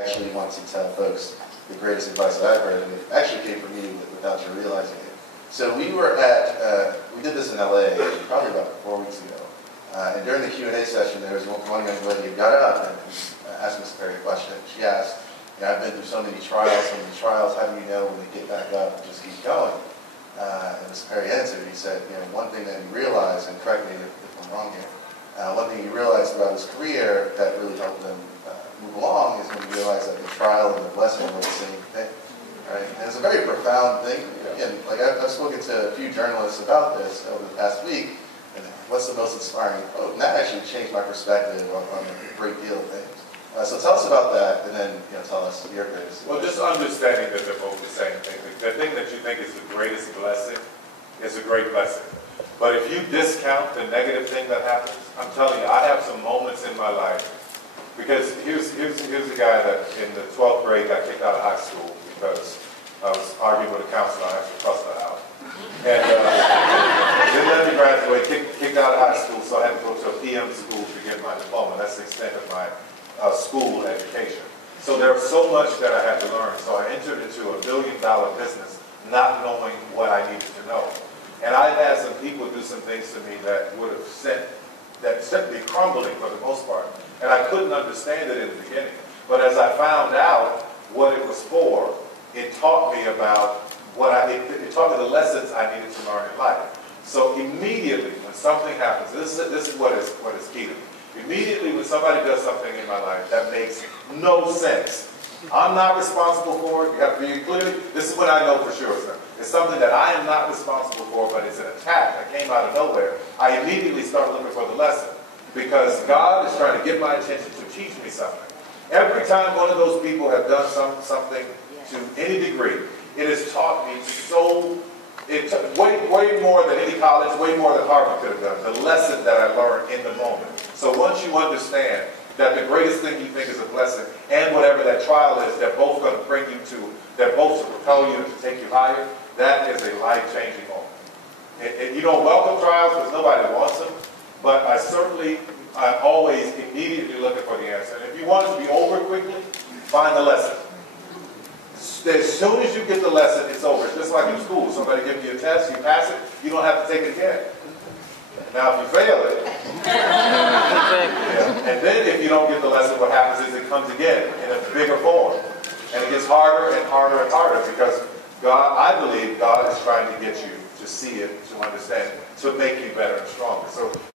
Actually want to tell folks the greatest advice that I've heard, and it actually came from you without you realizing it. So we were at, we did this in LA probably about 4 weeks ago, and during the Q&A session there was one young lady who got up and asked Ms. Perry a question. She asked, I've been through so many trials, how do you know when to get back up and just keep going? And Ms. Perry answered, he said, one thing that he realized, and correct me if I'm wrong here, one thing he realized throughout his career that really helped him move along is when he realized that the trial and the blessing were the same thing. Right? And it's a very profound thing. Again, like I've spoken to a few journalists about this over the past week, and what's the most inspiring quote? And that actually changed my perspective on a great deal of things. So tell us about that, and then tell us your greatest. Well, just understanding that they're both the same thing. The thing that you think is the greatest blessing is a great blessing. But if you discount the negative thing that happens, I'm telling you, I have some moments in my life. Because here's a guy that in the 12th grade got kicked out of high school because I was arguing with a counselor. I actually cussed her out. And didn't let me graduate, kicked out of high school, so I had to go to a PM school to get my diploma. That's the extent of my school education. So there was so much that I had to learn. So I entered into $1 billion business not knowing what I needed to know. And I've had some people do some things to me that would have sent me crumbling for the most part. And I couldn't understand it in the beginning. But as I found out what it was for, it taught me about it taught me the lessons I needed to learn in life. So immediately when something happens, this is what is key to me. Immediately when somebody does something in my life that makes no sense, I'm not responsible for it. You have to be clearly, this is what I know for sure. It's something that I am not responsible for, but it's an attack that came out of nowhere. I immediately start looking for the lesson. Because God is trying to get my attention to teach me something. Every time one of those people have done something to any degree, it has taught me way more than any college, way more than Harvard could have done. The lesson that I learned in the moment. So once you understand that the greatest thing you think is a blessing, and whatever that trial is, they're both going to bring you to, they're both to propel you to take you higher, that is a life-changing moment. And you don't welcome trials because nobody wants them. But I'm always immediately looking for the answer. And if you want it to be over quickly, find the lesson. As soon as you get the lesson, it's over. It's just like in school. Somebody gives you a test, you pass it, you don't have to take it again. Now, if you fail it, and then if you don't get the lesson, what happens is it comes again in a bigger form. And it gets harder and harder and harder because God, I believe God is trying to get you to see it, to understand it, to make you better and stronger. So